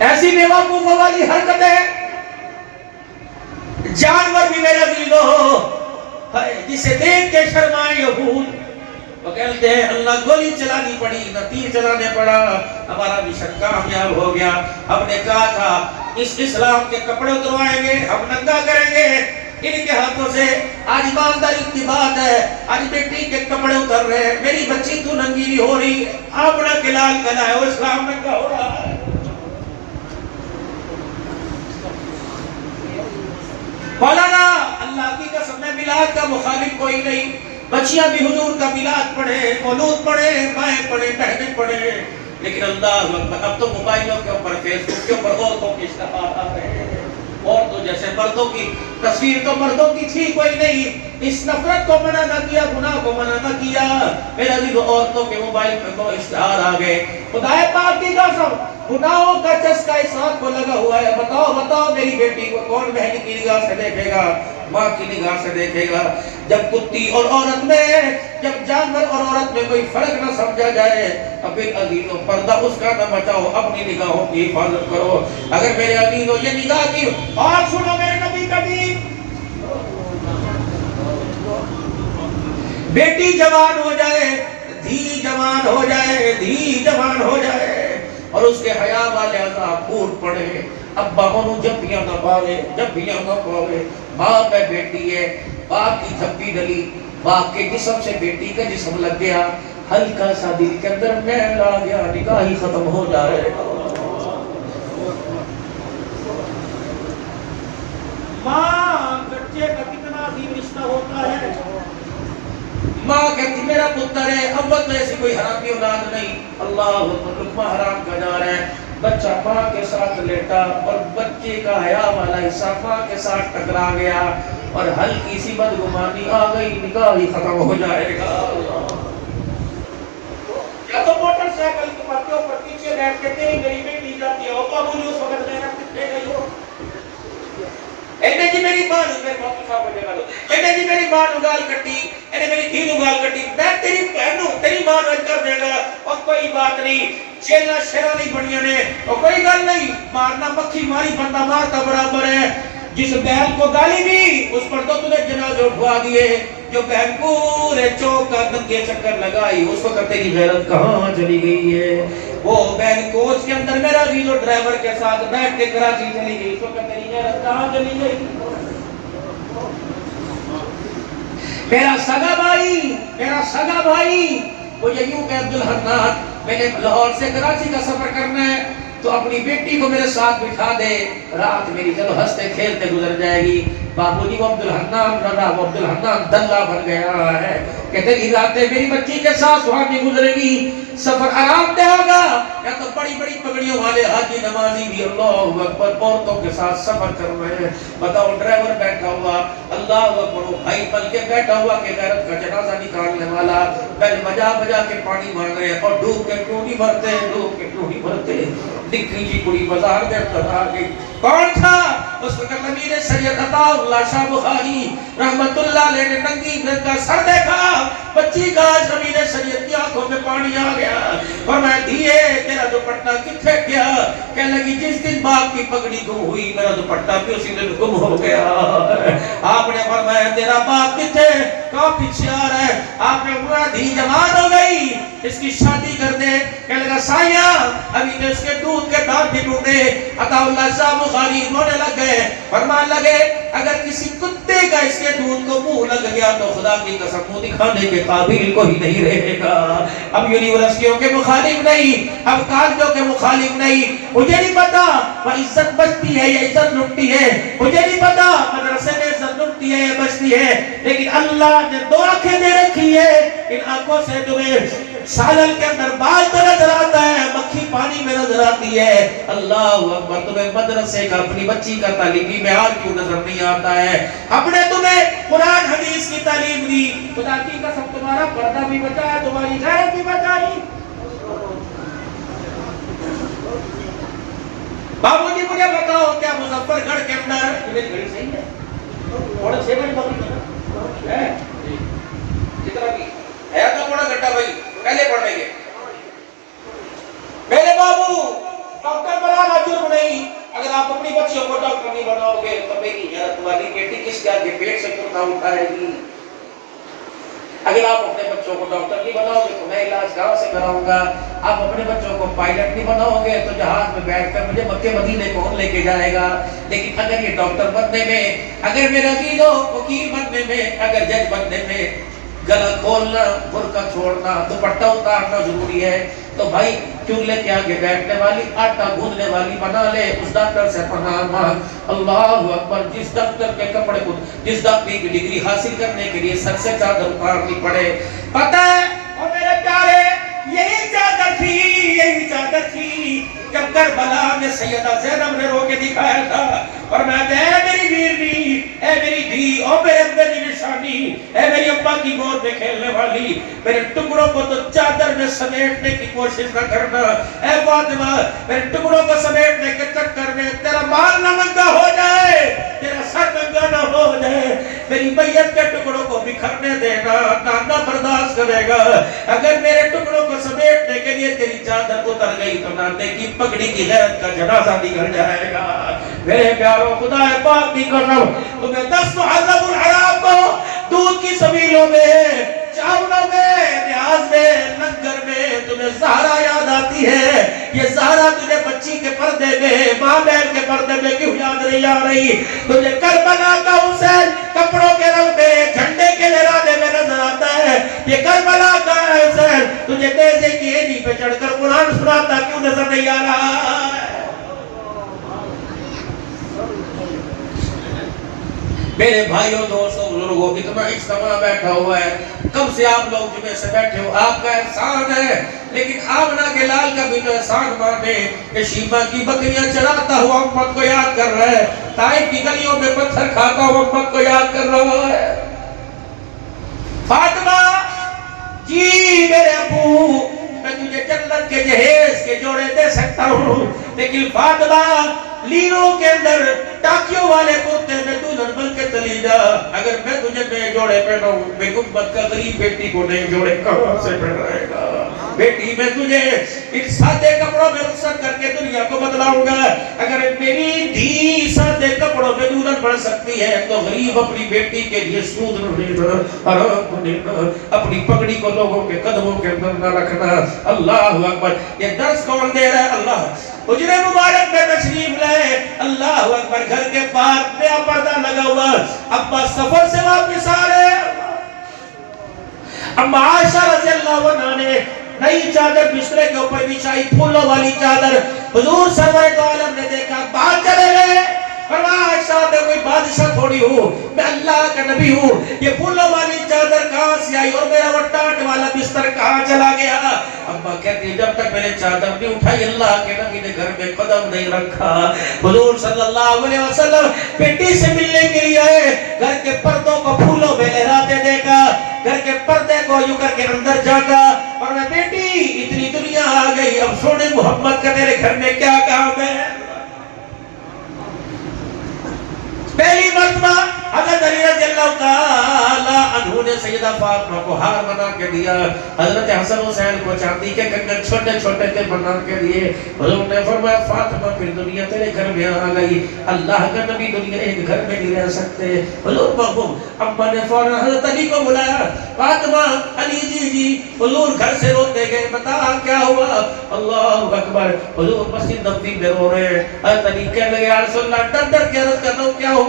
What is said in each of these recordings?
ایسی بیوقوفوں والی حرکتیں جانور بھی میرا دل ہو جسے دیکھ کے شرمائے یہود، وہ کہتے ہیں اللہ گولی چلانی پڑی نہ تیر چلانے پڑا، ہمارا مشن کامیاب ہو گیا۔ ہم نے کہا تھا اس اسلام کے کپڑے اتروائیں گے، ہم ننگا کریں گے ان کے ہاتھوں سے۔ آج ایمانداری کی بات ہے، آج بیٹی کے کپڑے اتر رہے ہیں، میری بچی تو ننگی نہیں ہو رہی، اپنا کلال کلا ہے وہ اسلام ننگا ہو رہا ہے۔ مولانا اللہ کی قسم میں میلاد کا مخالف کوئی نہیں، بچیاں بھی حضور کا میلاد پڑھے، مولود پڑھے، مائیں پڑھے، بہنیں پڑھے، لیکن اللہ اکبر اب تو موبائلوں کے اوپر، فیس بک کے اوپر عورتوں کے اشتہار آ رہے ہیں۔ عورتوں جیسے مردوں کی تصویر تو مردوں کی تھی کوئی نہیں۔ اس نفرت کو منع نہ کیا، گناہ کو منع نہ کیا، میرا بھی وہ عورتوں کے موبائل پہ کو اشتہار آ گئے۔ خدا پاک کی قسم گناہوں کا چسکا اس آنکھ کو لگا ہوا ہے۔ بتاؤ بتاؤ میری بیٹی کو کون بہن کی نگاہ سے دیکھے گا، ماں کی نگاہ سے دیکھے گا؟ جب کتی اور عورت میں، جب جانور اور عورت میں کوئی فرق نہ سمجھا جائے، اب پھر عزیزوں پردہ اس کا نہ بچاؤ، اپنی نگاہوں کی حفاظت کرو۔ اگر میرے عزیزوں یہ نگاہ کی، اور سنو میرے نبی کا دین، بیٹی جوان ہو جائے، دھی جوان ہو جائے، دھی جوان ہو جائے اور اس کے حیا والے عذاب پھوٹ پڑے، ابا انہوں جبیاں نہ پاوے، جبیاں نہ پاوے، باپ ہے بیٹی ہے، باپ کی جھپی ڈلی، باپ کے جسم سے بیٹی کا جسم لگ گیا، ہلکا سا دل کے اندر میل آ گیا، نکاح ہی ختم ہو جائے۔ ماں بچے کا کتنا عظیم رشتہ ہوتا ہے۔ ماں کہتی میرا پتر ہے، اول تو ایسی کوئی حرامی اولاد نہیں، اللہ اکبر، لقمہ حرام کا جا رہا ہے، بچہ ماں کے ساتھ لیٹا اور بچے کا حیا والا حصہ ماں کے ساتھ ٹکرا گیا اور ہلکی سی بدگمانی آ گئی، نکاح ہی ختم ہو جائے گا۔ یا تو موٹر سائیکل کے پتے اوپر پیچھے بیٹھ کے تیری میری بیٹی جاتی ہے، اوپا مجھے اس وقت غیرت کتنے گئی ہو، اینے جی میری ماں نے میرے موقع صاحب کو جگہ دو، اینے جی میری ماں نگال کٹی، اینے میری دھی نگال کٹی، میں تیری بہنوں تیری ماں نوچ کر دے گا، اور کوئی بات نہیں، چیلہ شیرہ نہیں بڑھیا نے، اور کوئی گل نہیں، مارنا مکھی ماری بندہ مارتا برابر ہے۔ جس بہن کو گالی دی اس پر تو تجھے جنازے اٹھوا دیے، جو بہن پورے چوک کا ننگے چکر لگائی اس وقت تیری غیرت کہاں چلی گئی ہے؟ وہ بہن کوچ کے اندر میرا ویلو ڈرائیور کے ساتھ بیٹھ کے کراچی چلی گئی، اس وقت تیری غیرت کہاں چلی گئی؟ میرا سگا بھائی مجھے یوں کہ عبدالحنان میں نے لاہور سے کراچی کا سفر کرنا ہے تو اپنی بیٹی کو میرے ساتھ بٹھا دے، رات میری چلو ہنستے کھیلتے گزر جائے گی۔ بابو جی وہ عبدالحنان دلہ بن گیا ہے کہ تیری راتیں میری بچی کے ساتھ سہانی گزرے گی، سفر آرام دہ ہوگا۔ یا تو بڑی بڑی پگڑیوں والے حاجی نمازی بھی اللہ اکبر عورتوں کے ساتھ سفر کر رہے ہیں، بتاؤ ڈرائیور بیٹھا ہوا اللہ اکبر، بھائی بن کے بیٹھا ہوا کہ غیرت کا جنازہ نکالنے والا، بیل بجا بجا کے پانی مانگ رہے ہیں، اور ڈوب کے کیوں نہیں مرتے، ڈوب کے کیوں نہیں مرتے؟ نکھی جی کڑی بازار میں آ گئی، کون تھا اس وقت؟ امیر سید عطا اللہ شاہ بخاری رحمت اللہ علیہ نے ننگی کا سر دیکھا، بچی کا امیر سید کی آنکھوں میں پانی آ گیا، اور میں دیئے تیرا دوپٹہ کتھے گیا؟ کہنے لگی جس دن باپ کی پگڑی گم ہوئی میرا دوپٹہ بھی اسی دن گم ہو گیا۔ آپ نے فرمایا تیرا باپ کتھے؟ کہاں پیچھے آ رہا ہے؟ آپ نے فرمایا دھی جوان ہو گئی، اس کی شادی کر دے۔ کہنے لگا سائیاں ابھی نے اس کے دودھ کے دانت بھی ٹوٹے۔ عطا اللہ شاہ بخاری رونے لگ گئے، فرمان لگے اگر کسی کتے کا اس کے دودھ کو منہ لگ گیا تو خدا کی قسم منہ دکھانے کے قابل کوئی نہیں رہے گا۔ اب یونیورسٹیوں کے مخالف نہیں، اب کالجوں کے مخالف نہیں، مجھے نہیں پتا وہ عزت بچتی ہے یا عزت لٹتی ہے، مجھے نہیں پتا مدرسے میں عزت لٹتی ہے یا بچتی ہے، لیکن اللہ نے دو آنکھیں دے رکھی ہے، ان آنکھوں سے تمہیں سالن کے اندر بال تو نظر آتا ہے، مکھی پانی میں نظر آتی ہے۔ اللہ اکبر، تمہیں مدرسے کا اپنی بچی کا تعلیمی معیار کیوں نظر نہیں آتا ہے؟ اپنے تمہیں قرآن حدیث کی تعلیم دی، خدا کی قسم تمہارا پردہ بھی بچایا، تمہاری غیرت بھی بچائی۔ بابو جی مجھے بتاؤ کیا مظفر گڑھ کے اندر میری گھڑی صحیح ہے؟ تھوڑا 6 بجے بابو ہے کتنا کی ہے تو تھوڑا گھنٹہ بھائی پہلے پڑھ لیں گے۔ میرے بابو ڈاکٹر بلال جرم اس کے آگے پیٹ سے کرتا اٹھائے گی. اگر آپ اپنے بچوں کو ڈاکٹر نہیں بناؤ گے تو میں علاج کہاں سے کراؤں گا؟ آپ اپنے بچوں کو پائلٹ نہیں بناؤ گے تو جہاز میں بیٹھ کر مجھے مکے مدینے کون لے کے جائے گا؟ لیکن اگر یہ ڈاکٹر بننے میں، اگر میرے عزیزوں وکیل بننے میں، اگر جج بننے میں گلا کھولنا، برقع چھوڑنا، دوپٹہ اتارنا ضروری ہے، تو بھائی چولہے کے آگے بیٹھنے والی، آٹا گوندنے والی بنا لے. اس ڈاکٹر سے پناہ مانگ. اللہ اکبر. جس ڈاکٹر کے کپڑے کو، جس ڈاکٹری کی ڈگری حاصل کرنے کے لیے سر سے چادر اتارنی پڑے. پتہ ہے اور میرے پیارے، یہی چادر تھی، یہی چادر تھی جب کربلا میں سیدہ زینب نے رو کے دکھایا تھا اور میں اے میری بیوی، اے میری دھی، او میرے ابے کی نشانی، اے میری ابا کی گود میں کھیلنے والی، میرے ٹکڑوں کو تو چادر میں سمیٹنے کی کوشش نہ کرنا. اے فاطمہ، میرے ٹکڑوں کو سمیٹنے کے چکر میں تیرا مال نہ ننگا ہو جائے، تیرا سر ننگا نہ ہو جائے. میری میت کے ٹکڑوں کو بکھرنے دینا، نانا برداشت کرے گا. اگر میرے ٹکڑوں کو سمیٹنے کے لیے تیری چادر اتر گئی تو نانے کی پگڑی کی غیرت کا جنازہ نکل جائے گا. میرے پیاروں، خدا پاک کی قسم، تمہیں 10 محرم الحرام کو دودھ کی سبیلوں میں، چاولوں میں، نیاز میں، لنگر میں تمہیں زہرا یاد آتی ہے. یہ زہرا تجھے بچی کے پردے میں، ماں بہن کے پردے میں کیوں یاد نہیں آ رہی؟ تجھے کربلا کا حسین کپڑوں کے رنگ میں، جھنڈے کے لہرانے میں نظر آتا ہے. یہ کربلا کا حسین تجھے نیزے کی ایڑی پہ چڑھ کر قرآن سناتا کیوں نظر نہیں آ رہا ہے؟ میرے بھائیوں، دوستوں، بزرگوں، اتنا اجتماع بیٹھا ہوا ہے. کب سے آپ لوگ جمعے سے بیٹھے ہو؟ آپ کا احسان ہے، لیکن آمنہ کے لال کا بھی تو احسان مانے کہ شیبہ کی بکریاں چراتا ہوا امت کو یاد کر رہا ہے، طائف کی گلیوں میں پتھر کھاتا ہوا امت کو یاد کر رہا ہے. فاطمہ جی میرے ابو، میں تجھے جنت کے جہیز کے جوڑے دے سکتا ہوں، لیکن فاطمہ لیروں کے اندر ٹاکیوں والے کتے میں دلہن بن کے چلی جا. اگر میں تجھے نئے جوڑے پہناؤں، میری امت کا غریب بیٹی کو نئے جوڑے کہاں سے پہنائے گا؟ بیٹی میں تجھے ان سادے کپڑوں میں رخصت کر کے دنیا کو بدلاؤں گا. اگر میری دھی سادے کپڑوں میں دلہن بن سکتی ہے تو غریب اپنی بیٹی کے لیے سود نہ لینا، حرام لینا، اپنی پگڑی کو لوگوں کے قدموں کے اندر نہ رکھنا. اللہ اکبر. یہ درس کون دے رہا ہے؟ اللہ. حجرے مبارک میں تشریف لائے. اللہ اکبر. گھر کے باہر نیا پردہ لگا ہوا. ابا سفر سے واپس آ رہے. اما عائشہ رضی اللہ عنہ نے نئی چادر بسترے کے اوپر بچھائی، پھولوں والی چادر. حضور سرور دو عالم نے دیکھا، باہر چلے گئے. فرمایا عائشہ میں کوئی بادشاہ تھوڑی ہوں، میں اللہ کا نبی ہوں. یہ پھولوں والی چادر کہاں سے آئی اور میرا وہ ٹانٹ والا بستر کہاں چلا گیا؟ ابا کہتی جب تک میں نے چادر نہیں اٹھائی اللہ کے نبی نے گھر میں قدم نہیں رکھا. حضور صلی اللہ علیہ وسلم بیٹی سے ملنے کے لیے آئے. گھر کے پردوں کو پھولوں میں لہراتے دیکھا، گھر کے پردے کو یوں کر کے اندر جھانکا اور میں بیٹی اتنی دنیا آ گئی، اب سونے محمد کا تیرے گھر میں کیا کام ہے؟ پہلی مرتبہ حضرت علی رضی اللہ تعالی عنہ نے سیدہ فاطمہ کو ہار بنا کے دیا. حضرت حسن حسین کو چاندی کے کنگن چھوٹے چھوٹے کے بنا کے دیے. حضور نے فرمایا فاطمہ پھر دنیا تیرے گھر میں آ گئی. اللہ کا نبی دنیا ایک گھر میں نہیں رہ سکتے. حضور محبوب اما نے فوراً حضرت علی کو بلایا. فاطمہ، علی جی. حضور گھر سے روتے گئے. بتا کیا ہوا؟ اللہ اکبر. حضور مسجد نبوی میں رو رہے ہیں. حضرت علی کہنے لگے یا رسول اللہ، ڈر ڈر کے عرض کر رہا ہوں کیا ہوا؟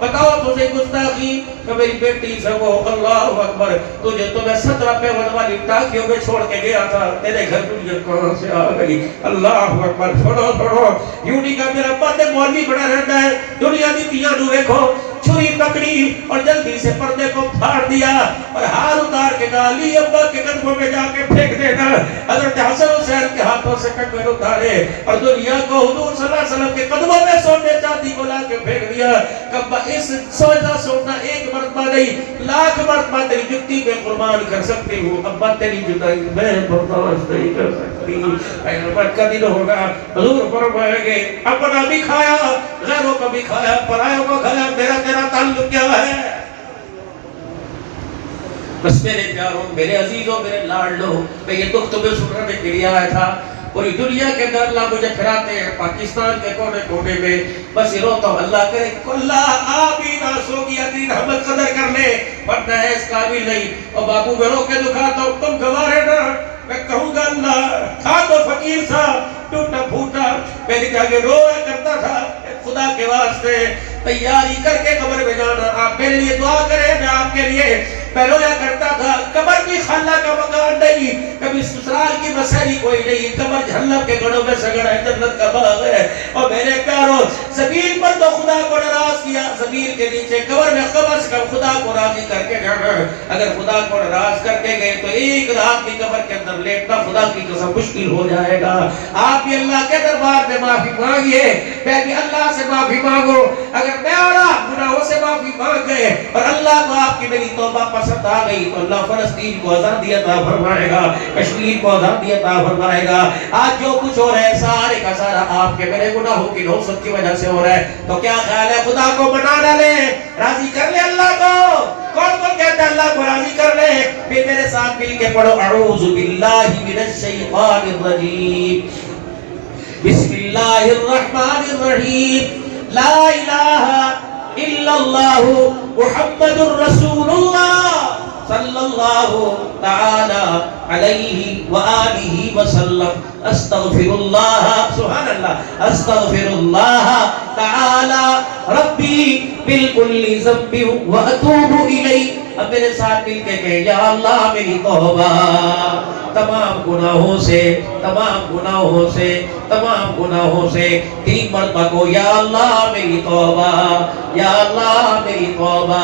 بتاؤ تجھے گستاخی کہ میری بیٹی سے وہ. اللہ اکبر. تجھے تو میں 17 پیون والی ٹاکیوں میں چھوڑ کے گیا تھا، تیرے گھر دنیا کہاں سے آ گئی؟ اللہ اکبر. چھوڑو یوں نہیں کہا میرا بات مولوی بڑا رہتا ہے. دنیا دی تیاں نو دیکھو، چھری پکڑی اور جلدی سے پردے کو پھاڑ دیا اور ہار اتار کے کہا علی ابا کے قدموں میں جا کے پھینک دینا. حضرت حسن حسین کے ہاتھوں سے کنگن اتارے اور دنیا کو حضور صلی اللہ علیہ وسلم کے قدموں میں سونے چاندی کو لا کے پھینک دیا. کہا اس سونا ایک مرتبہ نہیں، لاکھ مرتبہ تیری جتی میں قربان کر سکتی ہوں. ابا تیری جدائی میں برداشت نہیں کر سکتی. قیامت کا دن ہوگا. حضور فرمائیں گے اپنا بھی کھایا، غیروں کا بھی کھایا، پرایوں کو کھایا، میرا تیرا تعلق کیا ہے؟ بس میرے پیاروں، میرے عزیزوں، میرے لاڈلوں، میں یہ دکھ تمہیں سنانے کے لیے آیا تھا. پوری دنیا کے اندر اللہ مجھے پھراتے ہیں پاکستان کے کونے کونے میں، بس یہ روتا ہوں اللہ کرے اللہ آپ ہی ناس ہو گیا تیری رحمت قدر کر لے، ورنہ ہے اس قابل نہیں۔ اور بابو میں رو کے دکھاتا ہوں تم گوارے نا، میں کہوں گا اللہ تھا تو فقیر تھا ٹوٹا پھوٹا، میں نے کہا کہ رویا کرتا تھا خدا کے واسطے تیاری کر کے قبر میں جانا، آپ میرے لیے دعا کریں، میں آپ کے لیے میں رویا کرتا تھا۔ قبر بھی خانہ کا مکان نہیں، کبھی سسرال کی مسئلہ کوئی نہیں، قبر جہنم کے گڑھوں میں سگڑا ہے، جنت کا باغ ہے۔ اور میرے پیاروں زمین پر تو خدا کو ناراض کیا، زمین کے نیچے قبر میں کم از کم خدا کو راضی کر کے جانا۔ اگر خدا کو ناراض کر کے گئے تو ایک رات کی قبر کے اندر لیٹنا خدا کی قسم مشکل ہو جائے گا۔ آپ بھی اللہ کے دربار میں معافی مانگیے، میں بھی اللہ سے معافی مانگو۔ اگر میں اور آپ گناہوں سے معافی مانگ گئے اور اللہ کو آپ کی میری توبہ پسند آ گئی تو اللہ فلسطین کو آزادی عطا فرمائے گا، کشمیر کو آزادی عطا فرمائے گا۔ آج جو کچھ ہو رہا ہے سارے کا سارا آپ کے میرے گناہوں کی نوسط کی وجہ سے ہو رہا ہے، تو کیا خیال ہے خدا کو منا ڈالے، راضی کر لے اللہ کو؟ کون کون کہتا ہے اللہ کو راضی کر لے؟ پھر میرے ساتھ مل کے پڑھو اعوذ باللہ من الشیطان الرجیم، بسم اللہ الرحمن الرحیم، لا الہ الا اللہ محمد الرسول اللہ صلی اللہ تعالی علیہ وآلہ وسلم، استغفر اللہ سبحان اللہ، استغفر اللہ تعالی ربی بالکل ذنب واتوب الیہ۔ اب میرے ساتھ مل کے کہیں یا اللہ میری توبہ تمام گناہوں سے، تمام گناہوں سے، تمام گناہوں سے، 3 مرتبہ کو یا اللہ میری توبہ، یا اللہ میری توبہ،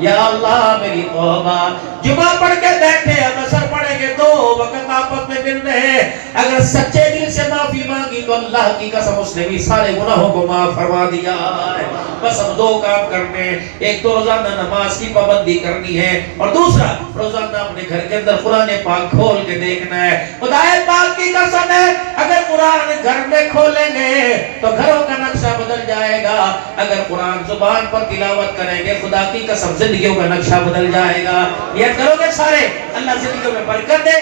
یا اللہ میری توبہ۔ جمعہ پڑھ کے بیٹھے اب اثر پڑھیں گے 2 وقت آپس میں مل رہے ہیں، اگر سچے دل سے معافی مانگی تو اللہ کی قسم اس نے بھی سارے گناہوں کو معاف فرما دیا ہے۔ بس ہم 2 کام کرنے ہیں، ایک تو روزانہ نماز کی پابندی کرنی ہے، اور دوسرا روزانہ اپنے گھر کے اندر قرآن پاک کھول کے دیکھنا ہے۔ خدا پاک کی قسم ہے اگر قرآن گھر میں کھولیں گے تو گھروں کا نقشہ بدل جائے گا، اگر قرآن زبان پر تلاوت کریں گے خدا کی قسم زندگیوں کا نقشہ بدل جائے گا۔ یہ کرو گے سارے، اللہ زندگیوں میں برکت دے۔